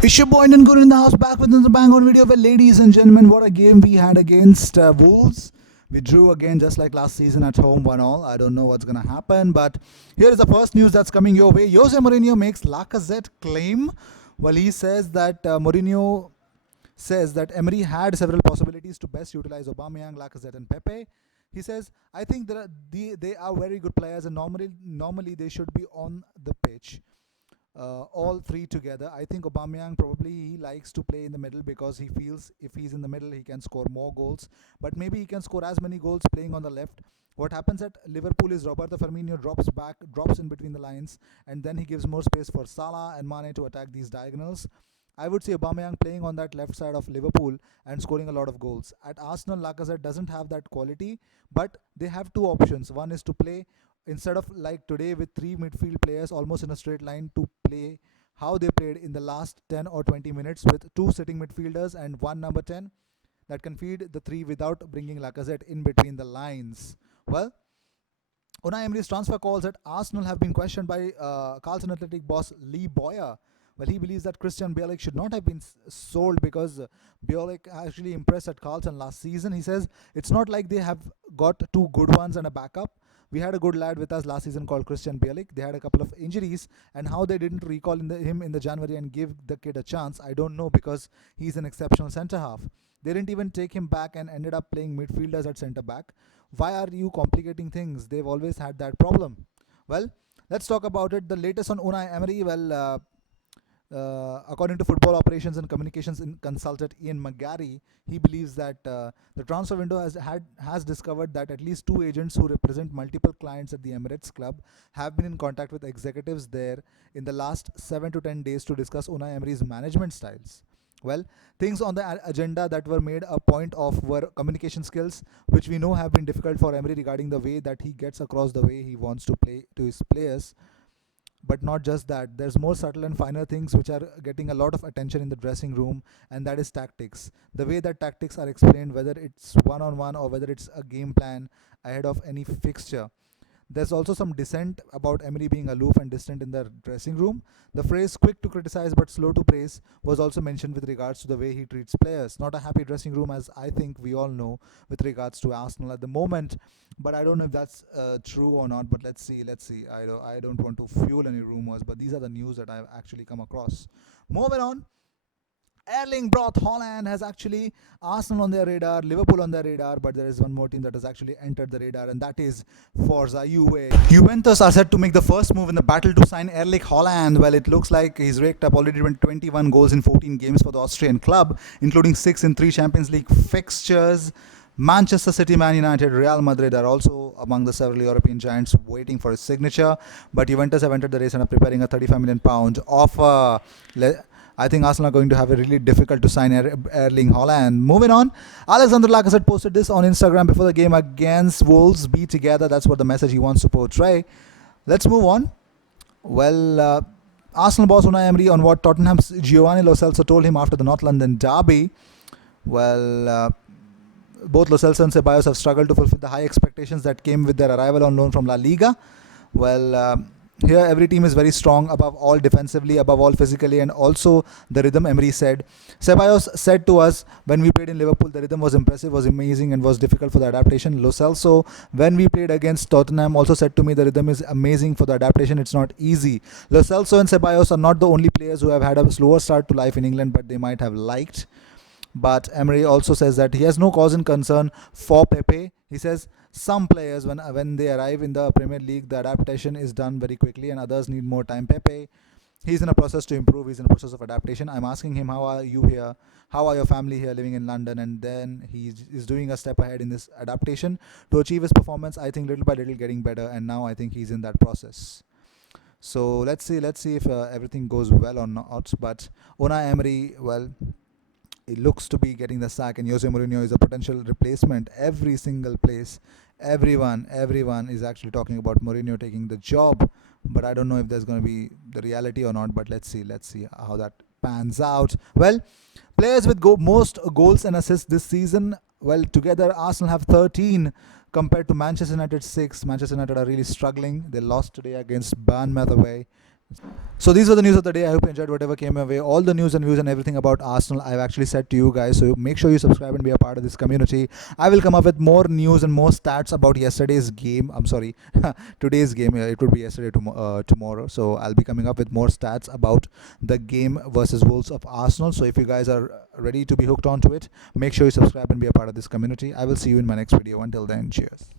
It's your boy and Gooner in the house, back with another bang on video. Well, ladies and gentlemen, what a game we had against Wolves. We drew again just like last season at home, 1-all. I don't know what's going to happen, but here is the first news that's coming your way. Jose Mourinho makes Lacazette claim. Well, he says that Mourinho says that Emery had several possibilities to best utilize Aubameyang, Lacazette, and Pepe. He says, "I think they are very good players, and normally they should be on the pitch." All three together. I think Aubameyang probably he likes to play in the middle because he feels if he's in the middle he can score more goals. But maybe he can score as many goals playing on the left. What happens at Liverpool is Roberto Firmino drops in between the lines, and then he gives more space for Salah and Mane to attack these diagonals. I would say Aubameyang playing on that left side of Liverpool and scoring a lot of goals. At Arsenal, Lacazette doesn't have that quality, but they have two options. One is to play instead of like today with three midfield players almost in a straight line to play how they played in the last 10 or 20 minutes with two sitting midfielders and one number 10 that can feed the three without bringing Lacazette in between the lines. Well, Unai Emery's transfer calls at Arsenal have been questioned by Carlton Athletic boss Lee Boyer. Well, he believes that Christian Bielik should not have been sold because Bielik actually impressed at Carlton last season. He says it's not like they have got two good ones and a backup. We had a good lad with us last season called Christian Bielik. They had a couple of injuries, and how they didn't recall him in the January and give the kid a chance, I don't know, because he's an exceptional centre half. They didn't even take him back and ended up playing midfielders at centre back. Why are you complicating things? They've always had that problem. Well, let's talk about it. The latest on Unai Emery. Well, according to football operations and communications consultant Ian McGarry, he believes that the transfer window has discovered that at least two agents who represent multiple clients at the Emirates club have been in contact with executives there in the last 7 to 10 days to discuss Unai Emery's management styles. Well, things on the agenda that were made a point of were communication skills, which we know have been difficult for Emery regarding the way that he gets across the way he wants to play to his players. But not just that, there's more subtle and finer things which are getting a lot of attention in the dressing room, and that is tactics. The way that tactics are explained, whether it's one on one or whether it's a game plan ahead of any fixture. There's also some dissent about Emery being aloof and distant in the dressing room. The phrase quick to criticize but slow to praise was also mentioned with regards to the way he treats players. Not a happy dressing room, as I think we all know, with regards to Arsenal at the moment. But I don't know if that's true or not. But let's see. Let's see. I don't want to fuel any rumors, but these are the news that I've actually come across. Moving on. Erling brought Haaland has actually Arsenal on their radar, Liverpool on their radar, but there is one more team that has actually entered the radar, and that is Forza UA. Juventus are set to make the first move in the battle to sign Erling Haaland. Well, it looks like he's raked up already 21 goals in 14 games for the Austrian club, including 6 in 3 Champions League fixtures. Manchester City, Man United, Real Madrid are also among the several European giants waiting for his signature. But Juventus have entered the race and are preparing a £35 million offer. I think Arsenal are going to have it really difficult to sign Erling Haaland. Moving on, Alexander Lacazette posted this on Instagram before the game against Wolves. Be together. That's what the message he wants to portray. Let's move on. Well, Arsenal boss Unai Emery on what Tottenham's Giovanni Lo Celso told him after the North London derby. Well, both Lo Celso and Ceballos have struggled to fulfill the high expectations that came with their arrival on loan from La Liga. Well, here every team is very strong, above all defensively, above all physically, and also the rhythm, Emery said. Ceballos said to us when we played in Liverpool, the rhythm was impressive, was amazing, and was difficult for the adaptation. Lo Celso, when we played against Tottenham, also said to me the rhythm is amazing for the adaptation, it's not easy. Lo Celso and Ceballos are not the only players who have had a slower start to life in England, but they might have liked. But Emery also says that he has no cause in concern for Pepe. He says some players, when they arrive in the Premier League, the adaptation is done very quickly, and others need more time. Pepe, he's in a process to improve. He's in a process of adaptation. I'm asking him, how are you here? How are your family here living in London? And then he is doing a step ahead in this adaptation to achieve his performance. I think little by little getting better, and now I think he's in that process. So let's see if everything goes well or not. But Unai Emery, well, he looks to be getting the sack, and Jose Mourinho is a potential replacement. Every single place, everyone is actually talking about Mourinho taking the job, but I don't know if there's going to be the reality or not. But let's see how that pans out. Well, players with most goals and assists this season, well, together Arsenal have 13 compared to Manchester United 6. Manchester United are really struggling. They lost today against Bournemouth away So these were the news of the day. I hope you enjoyed whatever came your way. All the news and views and everything about Arsenal I've actually said to you guys. So make sure you subscribe and be a part of this community. I will come up with more news and more stats about yesterday's game. I'm sorry, today's game. It would be yesterday tomorrow. So I'll be coming up with more stats about the game versus Wolves of Arsenal. So if you guys are ready to be hooked onto it, make sure you subscribe and be a part of this community. I will see you in my next video. Until then, cheers.